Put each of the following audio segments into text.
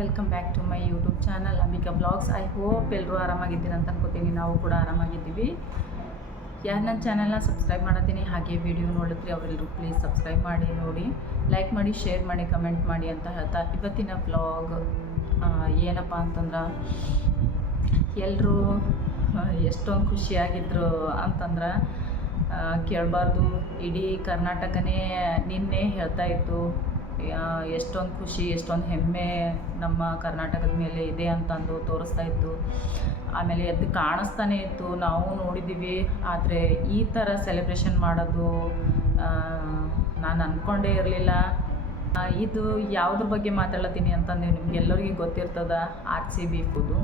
Welcome back to my YouTube channel Ambika blogs I hope ಎಲ್ಲರೂ ಆರಾಮಾಗಿದ್ದೀರ ಅಂತ ಅನ್ಕೋತೀನಿ. ನಾವು ಕೂಡ ಆರಾಮಾಗಿದ್ದೀವಿ. ಯಾರು ನನ್ನ ಚಾನಲ್ನ ಸಬ್ಸ್ಕ್ರೈಬ್ ಮಾಡತ್ತೀನಿ, ಹಾಗೆ ವಿಡಿಯೋ ನೋಡಿದ್ರಿ ಅವರೆಲ್ಲರೂ ಪ್ಲೀಸ್ ಸಬ್ಸ್ಕ್ರೈಬ್ ಮಾಡಿ, ನೋಡಿ. ಲೈಕ್ ಮಾಡಿ ಶೇರ್ ಮಾಡಿ ಕಮೆಂಟ್ ಮಾಡಿ ಅಂತ ಹೇಳ್ತಾ ಇವತ್ತಿನ ಬ್ಲಾಗ್ ಏನಪ್ಪ ಅಂತಂದ್ರೆ ಎಲ್ಲರೂ ಎಷ್ಟೊಂದು ಖುಷಿಯಾಗಿದ್ರು ಅಂತಂದ್ರೆ ಕೇಳಬಾರ್ದು. ಇಡೀ ಕರ್ನಾಟಕನೇ ನಿನ್ನೆ ಹೇಳ್ತಾ ಇತ್ತು. ಎಷ್ಟೊಂದು ಖುಷಿ, ಎಷ್ಟೊಂದು ಹೆಮ್ಮೆ ನಮ್ಮ ಕರ್ನಾಟಕದ ಮೇಲೆ ಇದೆ ಅಂತಂದು ತೋರಿಸ್ತಾ ಇತ್ತು. ಆಮೇಲೆ ಅದು ಕಾಣಿಸ್ತಾನೆ ಇತ್ತು. ನಾವು ನೋಡಿದ್ದೀವಿ ಆದರೆ ಈ ಥರ ಸೆಲೆಬ್ರೇಷನ್ ಮಾಡೋದು ನಾನು ಅಂದ್ಕೊಂಡೇ ಇರಲಿಲ್ಲ. ಇದು ಯಾವುದ್ರ ಬಗ್ಗೆ ಮಾತಾಡ್ಲತ್ತೀನಿ ಅಂತಂದು ನಿಮ್ಗೆಲ್ಲರಿಗೂ ಗೊತ್ತಿರ್ತದ. ಆರ್ ಸಿ ಬಿ ಫುದು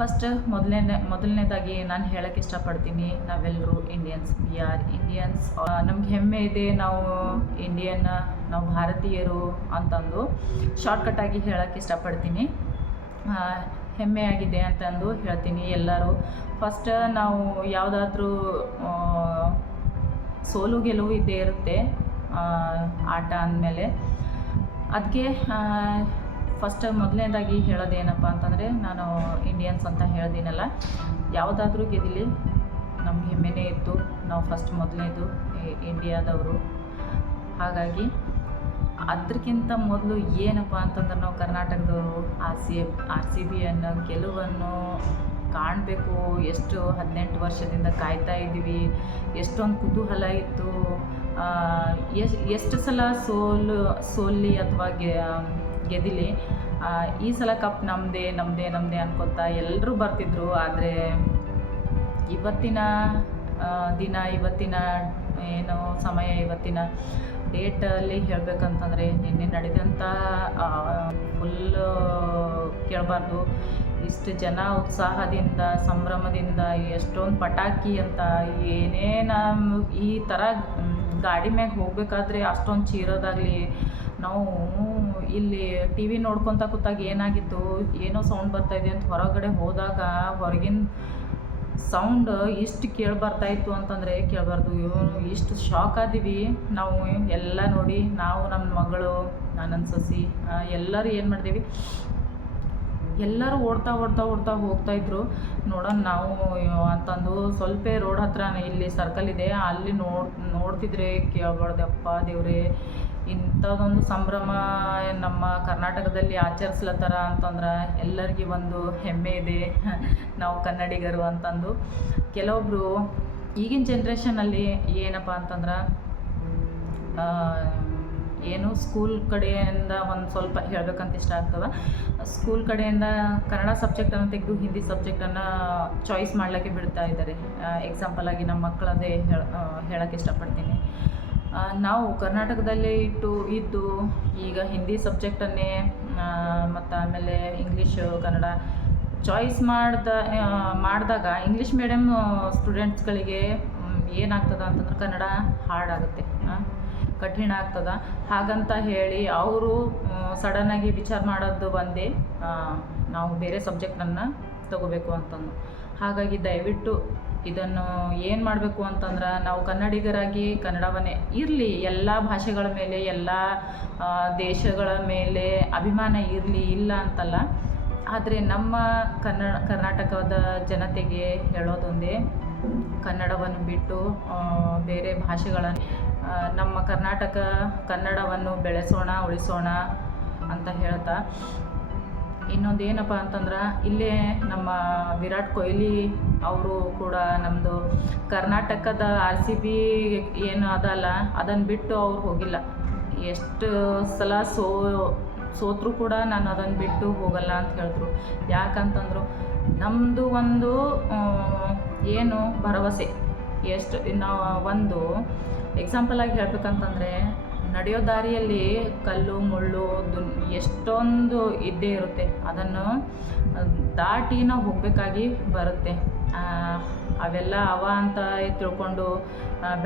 ಫಸ್ಟ್ ಮೊದಲನೇ, ಮೊದಲನೇದಾಗಿ ನಾನು ಹೇಳಕ್ಕೆ ಇಷ್ಟಪಡ್ತೀನಿ ನಾವೆಲ್ಲರೂ ಇಂಡಿಯನ್ಸ್ ವಿ ಆರ್ ಇಂಡಿಯನ್ಸ್ ನಮ್ಗೆ ಹೆಮ್ಮೆ ಇದೆ ನಾವು ಇಂಡಿಯನ್ ನಾವು ಭಾರತೀಯರು ಅಂತಂದು ಶಾರ್ಟ್ಕಟ್ಟಾಗಿ ಹೇಳಕ್ಕೆ ಇಷ್ಟಪಡ್ತೀನಿ. ಹೆಮ್ಮೆಯಾಗಿದೆ ಅಂತಂದು ಹೇಳ್ತೀನಿ ಎಲ್ಲರೂ. ಫಸ್ಟ್ ನಾವು ಯಾವುದಾದ್ರೂ ಸೋಲು ಗೆಲುವು ಇದ್ದೇ ಇರುತ್ತೆ ಆಟ ಅಂದಮೇಲೆ. ಅದಕ್ಕೆ ಫಸ್ಟ್ ಮೊದಲನೇದಾಗಿ ಹೇಳೋದೇನಪ್ಪ ಅಂತಂದರೆ ನಾನು ಇಂಡಿಯನ್ಸ್ ಅಂತ ಹೇಳ್ದೀನಲ್ಲ, ಯಾವುದಾದ್ರೂ ಗೆದಿಲಿ ನಮ್ಮ ಹೆಮ್ಮೆನೇ ಇತ್ತು. ನಾವು ಫಸ್ಟ್ ಮೊದಲನೇದು ಇಂಡಿಯಾದವರು ಹಾಗಾಗಿ ಅದಕ್ಕಿಂತ ಮೊದಲು ಏನಪ್ಪ ಅಂತಂದ್ರೆ ನಾವು ಕರ್ನಾಟಕದವರು ಆರ್ ಸಿ ಆರ್ ಸಿ ಬಿಯನ್ನು ಗೆಲುವನ್ನು ಕಾಣಬೇಕು. ಎಷ್ಟು ಹದಿನೆಂಟು ವರ್ಷದಿಂದ ಕಾಯ್ತಾ ಇದ್ದೀವಿ. ಎಷ್ಟೊಂದು ಕುತೂಹಲ ಇತ್ತು. ಎಷ್ಟು ಎಷ್ಟು ಸಲ ಸೋಲು ಸೋಲಿ ಅಥವಾ ಗೆದಿಲಿ ಈ ಸಲ ಕಪ್ ನಮ್ಮದೇ ನಮ್ಮದೇ ನಮ್ಮದೇ ಅನ್ಕೊತಾ ಎಲ್ಲರೂ ಬರ್ತಿದ್ರು, ಆದರೆ ಇವತ್ತಿನ ದಿನ, ಇವತ್ತಿನ, ಏನು ಸಮಯ, ಇವತ್ತಿನ ಡೇಟಲ್ಲಿ ಹೇಳಬೇಕಂತಂದರೆ ನಿನ್ನೆ ನಡೆದಂಥ ಫುಲ್ಲು ಕೇಳಬಾರ್ದು. ಇಷ್ಟು ಜನ ಉತ್ಸಾಹದಿಂದ, ಸಂಭ್ರಮದಿಂದ, ಎಷ್ಟೊಂದು ಪಟಾಕಿ ಅಂತ ಏನೇನು ಈ ಥರ ಗಾಡಿ ಮ್ಯಾಗ ಹೋಗ್ಬೇಕಾದ್ರೆ ಅಷ್ಟೊಂದು ಚೀರೋದಾಗ್ಲಿ, ನಾವು ಇಲ್ಲಿ ಟಿ ವಿ ನೋಡ್ಕೊತ ಕೂತಾಗ ಏನಾಗಿತ್ತು, ಏನೋ ಸೌಂಡ್ ಬರ್ತಾಯಿದೆ ಅಂತ ಹೊರಗಡೆ ಹೋದಾಗ ಹೊರಗಿನ ಸೌಂಡ್ ಇಷ್ಟು ಕೇಳಿ ಬರ್ತಾಯಿತ್ತು ಅಂತಂದರೆ ಕೇಳಬಾರ್ದು. ಇವನು ಇಷ್ಟು ಶಾಕ್ ಆದೀವಿ. ನಾವು ಎಲ್ಲ ನೋಡಿ, ನಾವು ನಮ್ಮ ಮಗಳು ನನ್ನ ಸಸಿ ಎಲ್ಲರೂ ಏನು ಮಾಡ್ತೀವಿ ಎಲ್ಲರೂ ಓಡ್ತಾ ಓಡ್ತಾ ಓಡ್ತಾ ಹೋಗ್ತಾಯಿದ್ರು ನೋಡೋಣ ನಾವು ಅಂತಂದು ಸ್ವಲ್ಪ ರೋಡ್ ಹತ್ರ ಇಲ್ಲಿ ಸರ್ಕಲ್ ಇದೆ. ಅಲ್ಲಿ ನೋಡ್, ನೋಡ್ತಿದ್ರೆ ಕೇಳ್ಬಾರ್ದಪ್ಪ ದೇವ್ರೆ. ಇಂಥದ್ದೊಂದು ಸಂಭ್ರಮ ನಮ್ಮ ಕರ್ನಾಟಕದಲ್ಲಿ ಆಚರಿಸ್ಲತ್ತಾರ ಅಂತಂದ್ರೆ ಎಲ್ಲರಿಗೆ ಒಂದು ಹೆಮ್ಮೆ ಇದೆ. ನಾವು ಕನ್ನಡಿಗರು ಅಂತಂದು. ಕೆಲವೊಬ್ಬರು ಈಗಿನ ಜನ್ರೇಷನಲ್ಲಿ ಏನಪ್ಪ ಅಂತಂದ್ರೆ ಏನು ಸ್ಕೂಲ್ ಕಡೆಯಿಂದ ಒಂದು ಸ್ವಲ್ಪ ಹೇಳಬೇಕಂತ ಇಷ್ಟ ಆಗ್ತದೆ. ಸ್ಕೂಲ್ ಕಡೆಯಿಂದ ಕನ್ನಡ ಸಬ್ಜೆಕ್ಟನ್ನು ತೆಗೆದು ಹಿಂದಿ ಸಬ್ಜೆಕ್ಟನ್ನು ಚಾಯ್ಸ್ ಮಾಡಲಿಕ್ಕೆ ಬಿಡ್ತಾ ಇದ್ದಾರೆ. ಎಕ್ಸಾಂಪಲ್ ಆಗಿ ನಮ್ಮ ಮಕ್ಕಳದೇ ಹೇಳ ಹೇಳೋಕ್ಕೆ ಇಷ್ಟಪಡ್ತೀನಿ. ನಾವು ಕರ್ನಾಟಕದಲ್ಲೇ ಇಟ್ಟು, ಇದ್ದು ಈಗ ಹಿಂದಿ ಸಬ್ಜೆಕ್ಟನ್ನೇ ಮತ್ತು ಆಮೇಲೆ ಇಂಗ್ಲೀಷು ಕನ್ನಡ ಚಾಯ್ಸ್ ಮಾಡ್ದ ಮಾಡಿದಾಗ ಇಂಗ್ಲೀಷ್ ಮೀಡಿಯಮ್ ಸ್ಟೂಡೆಂಟ್ಸ್ಗಳಿಗೆ ಏನಾಗ್ತದೆ ಅಂತಂದ್ರೆ ಕನ್ನಡ ಹಾರ್ಡ್ ಆಗುತ್ತೆ. ಕಠಿಣ ಆಗ್ತದ. ಹಾಗಂತ ಹೇಳಿ ಅವರು ಸಡನ್ನಾಗಿ ವಿಚಾರ ಮಾಡೋದು ಒಂದೇ ನಾವು ಬೇರೆ ಸಬ್ಜೆಕ್ಟನ್ನು ತಗೋಬೇಕು ಅಂತಂದು. ಹಾಗಾಗಿ ದಯವಿಟ್ಟು ಇದನ್ನು ಏನು ಮಾಡಬೇಕು ಅಂತಂದ್ರೆ, ನಾವು ಕನ್ನಡಿಗರಾಗಿ ಕನ್ನಡವನ್ನೇ ಇರಲಿ, ಎಲ್ಲ ಭಾಷೆಗಳ ಮೇಲೆ, ಎಲ್ಲ ದೇಶಗಳ ಮೇಲೆ ಅಭಿಮಾನ ಇರಲಿ, ಇಲ್ಲ ಅಂತಲ್ಲ. ಆದರೆ ನಮ್ಮ ಕನ್ನಡ ಕರ್ನಾಟಕದ ಜನತೆಗೆ ಹೇಳೋದೊಂದೇ, ಕನ್ನಡವನ್ನು ಬಿಟ್ಟು ಬೇರೆ ಭಾಷೆಗಳನ್ನು ನಮ್ಮ ಕರ್ನಾಟಕ ಕನ್ನಡವನ್ನು ಬೆಳೆಸೋಣ, ಉಳಿಸೋಣ ಅಂತ ಹೇಳ್ತಾ. ಇನ್ನೊಂದು ಏನಪ್ಪ ಅಂತಂದ್ರೆ, ಇಲ್ಲೇ ನಮ್ಮ ವಿರಾಟ್ ಕೊಹ್ಲಿ ಅವರು ಕೂಡ ನಮ್ಮದು ಕರ್ನಾಟಕದ ಆರ್ ಸಿ ಬಿ ಏನು ಅದಲ್ಲ ಅದನ್ನು ಬಿಟ್ಟು ಅವ್ರು ಹೋಗಿಲ್ಲ. ಎಷ್ಟು ಸಲ ಸೋ, ಸೋತರೂ ಕೂಡ ನಾನು ಅದನ್ನು ಬಿಟ್ಟು ಹೋಗಲ್ಲ ಅಂತ ಹೇಳಿದ್ರು. ಯಾಕಂತಂದರು ನಮ್ಮದು ಒಂದು ಏನು ಭರವಸೆ. ಎಷ್ಟು ನಾವು ಒಂದು ಎಕ್ಸಾಂಪಲಾಗಿ ಹೇಳ್ಬೇಕಂತಂದರೆ, ನಡೆಯೋ ದಾರಿಯಲ್ಲಿ ಕಲ್ಲು, ಮುಳ್ಳು, ದುನ್, ಎಷ್ಟೊಂದು ಇದ್ದೇ ಇರುತ್ತೆ. ಅದನ್ನು ದಾಟಿ ನಾವು ಹೋಗಬೇಕಾಗಿ ಬರುತ್ತೆ. ಅವೆಲ್ಲ ಅವ ಅಂತ ತಿಳ್ಕೊಂಡು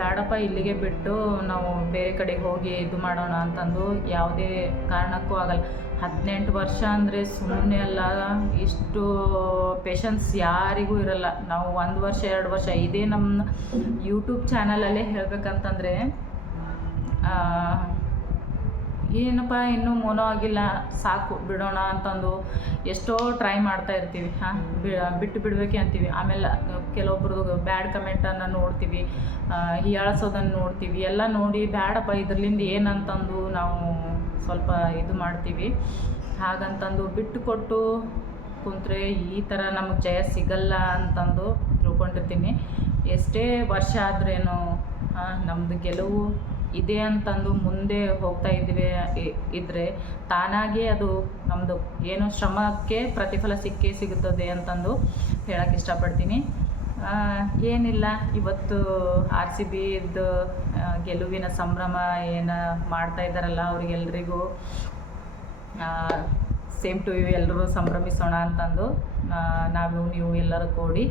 ಬೇಡಪ್ಪ ಇಲ್ಲಿಗೆ ಬಿಟ್ಟು ನಾವು ಬೇರೆ ಕಡೆಗೆ ಹೋಗಿ ಇದು ಮಾಡೋಣ ಅಂತಂದು ಯಾವುದೇ ಕಾರಣಕ್ಕೂ ಆಗಲ್ಲ. ಹದಿನೆಂಟು ವರ್ಷ ಅಂದರೆ ಸುಮ್ಮನೆ ಅಲ್ಲ, ಇಷ್ಟು ಪೇಷನ್ಸ್ ಯಾರಿಗೂ ಇರಲ್ಲ. ನಾವು ಒಂದು ವರ್ಷ, ಎರಡು ವರ್ಷ, ಇದೇ ನಮ್ಮ ಯೂಟ್ಯೂಬ್ ಚಾನಲಲ್ಲೇ ಹೇಳಬೇಕಂತಂದರೆ ಏನಪ್ಪ, ಇನ್ನೂ ಮೋನೋ ಆಗಿಲ್ಲ, ಸಾಕು, ಬಿಡೋಣ ಅಂತಂದು ಎಷ್ಟೋ ಟ್ರೈ ಮಾಡ್ತಾ ಇರ್ತೀವಿ, ಹಾಂ? ಬಿಟ್ಟು ಬಿಡಬೇಕೆ ಅಂತೀವಿ. ಆಮೇಲೆ ಕೆಲವೊಬ್ರದ್ದು ಬ್ಯಾಡ್ ಕಮೆಂಟನ್ನು ನೋಡ್ತೀವಿ ಹೀಯಾಳಿಸೋದನ್ನು ನೋಡ್ತೀವಿ. ಎಲ್ಲ ನೋಡಿ, ಬ್ಯಾಡಪ್ಪ ಇದ್ರಲಿಂದ ಏನಂತಂದು ನಾವು ಸ್ವಲ್ಪ ಇದು ಮಾಡ್ತೀವಿ. ಹಾಗಂತಂದು ಬಿಟ್ಟು ಕೊಟ್ಟು ಕುಂತ್ರೆ ಈ ಥರ ನಮಗೆ ಜಯ ಸಿಗಲ್ಲ ಅಂತಂದು ತಿಳ್ಕೊಂಡಿರ್ತೀನಿ. ಎಷ್ಟೇ ವರ್ಷ ಆದ್ರೇನು ನಮ್ಮದು ಗೆಲುವು ಇದೆ ಅಂತಂದು ಮುಂದೆ ಹೋಗ್ತಾ ಇದ್ವಿ ಇದ್ರೆ ತಾನಾಗೇ ಅದು ನಮ್ಮದು ಏನು ಶ್ರಮಕ್ಕೆ ಪ್ರತಿಫಲ ಸಿಕ್ಕೇ ಸಿಗುತ್ತದೆ ಅಂತಂದು ಹೇಳಕ್ಕೆ ಇಷ್ಟಪಡ್ತೀನಿ. ಏನಿಲ್ಲ, ಇವತ್ತು ಆರ್ ಸಿ ಬಿದು ಗೆಲುವಿನ ಸಂಭ್ರಮ ಏನು ಮಾಡ್ತಾ ಇದ್ದಾರಲ್ಲ ಅವ್ರಿಗೆಲ್ರಿಗೂ ಸೇಮ್ ಟು ಯು ಎಲ್ಲರೂ ಸಂಭ್ರಮಿಸೋಣ ಅಂತಂದು ನಾವು, ನೀವು ಎಲ್ಲರೂ ಕೂಡಿ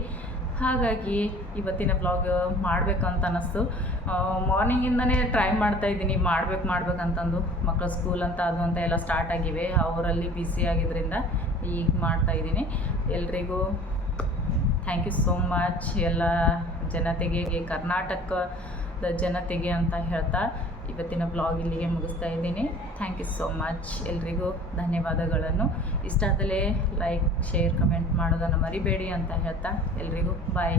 ಹಾಗಾಗಿ ಇವತ್ತಿನ ಬ್ಲಾಗ್ ಮಾಡಬೇಕಂತ ಅನ್ನಿಸ್ತು. ಮಾರ್ನಿಂಗಿಂದನೇ ಟ್ರೈ ಮಾಡ್ತಾ ಇದ್ದೀನಿ. ಮಾಡ್ಬೇಕು ಮಾಡ್ಬೇಕಂತಂದು ಮಕ್ಕಳ ಸ್ಕೂಲ್ ಅಂತ ಅದು ಅಂತ ಎಲ್ಲ ಸ್ಟಾರ್ಟ್ ಆಗಿವೆ. ಅವರಲ್ಲಿ ಬ್ಯುಸಿ ಆಗಿದ್ದರಿಂದ ಈಗ ಮಾಡ್ತಾ ಇದ್ದೀನಿ. ಎಲ್ರಿಗೂ ಥ್ಯಾಂಕ್ ಯು ಸೋ ಮಚ್ ಎಲ್ಲ ಜನತೆಗೆ, ಕರ್ನಾಟಕದ ಜನತೆಗೆ ಅಂತ ಹೇಳ್ತಾ ಇವತ್ತಿನ ಬ್ಲಾಗ್ ಇಲ್ಲಿಗೆ ಮುಗಿಸ್ತಾ ಇದ್ದೀನಿ. ಥ್ಯಾಂಕ್ ಯು ಸೋ ಮಚ್ ಎಲ್ರಿಗೂ ಧನ್ಯವಾದಗಳನ್ನು. ಇಷ್ಟ ಆದಲೇ ಲೈಕ್ ಶೇರ್ ಕಮೆಂಟ್ ಮಾಡೋದನ್ನು ಮರಿಬೇಡಿ ಅಂತ ಹೇಳ್ತಾ ಎಲ್ರಿಗೂ ಬಾಯ್